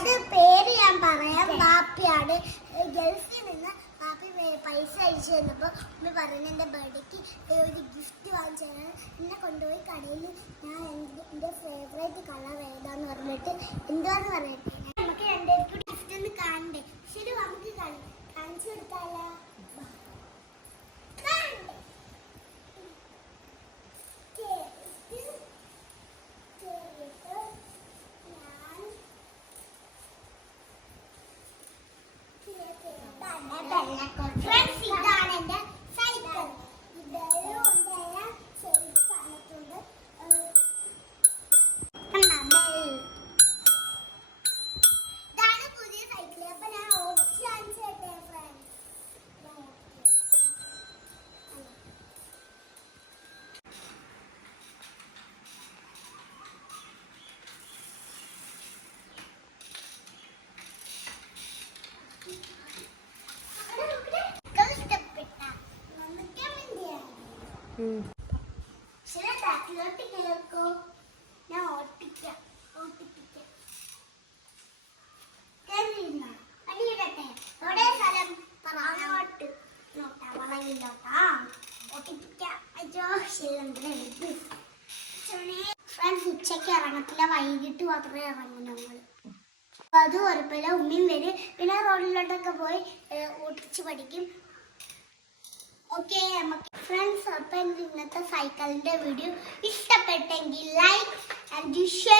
അത് പേര് ഞാൻ പറയാം. ബാപ്പിയാണ്. ഗൾഫിൽ നിന്ന് ബാപ്പി പൈസ അയച്ചു തന്നപ്പോൾ അമ്മ പറഞ്ഞു എന്റെ ബർത്ത്ഡേക്ക് ഒരു ഗിഫ്റ്റ് വാങ്ങിച്ചു തരാൻ. എന്നെ കൊണ്ടുപോയി കടയിൽ ഞാൻ എന്റെ ഫേവറേറ്റ് കളർ ഏതാന്ന് പറഞ്ഞിട്ട് എന്താന്ന് പറയട്ടെ? നമുക്ക് രണ്ടുപേർക്കും ഗിഫ്റ്റ് ഒന്ന് കാണണ്ടേ? ശരി നമുക്ക് കാണ- കാണിച്ചു കൊടുക്കാലോ കാണണ്ടേ കേക്ക് കേക്ക് ഞാൻ ഫ്രണ്ട്സ് ചില ഞാൻ ഇറങ്ങത്തില്ല. വൈകിട്ട് മാത്രമേ ഇറങ്ങൂ നമ്മൾ അത് ഉറപ്പില്ല ഉമ്മയും വരും. പിന്നെ റോഡിലോട്ടൊക്കെ പോയി ഓട്ടിച്ച് പഠിക്കും. ഓക്കെ നമുക്ക് ഫ്രണ്ട്സ് അപ്പം ഇന്നത്തെ സൈക്കിളിന്റെ വീഡിയോ ഇഷ്ടപ്പെട്ടെങ്കിൽ ലൈക്ക് ആൻഡ് ഷെയർ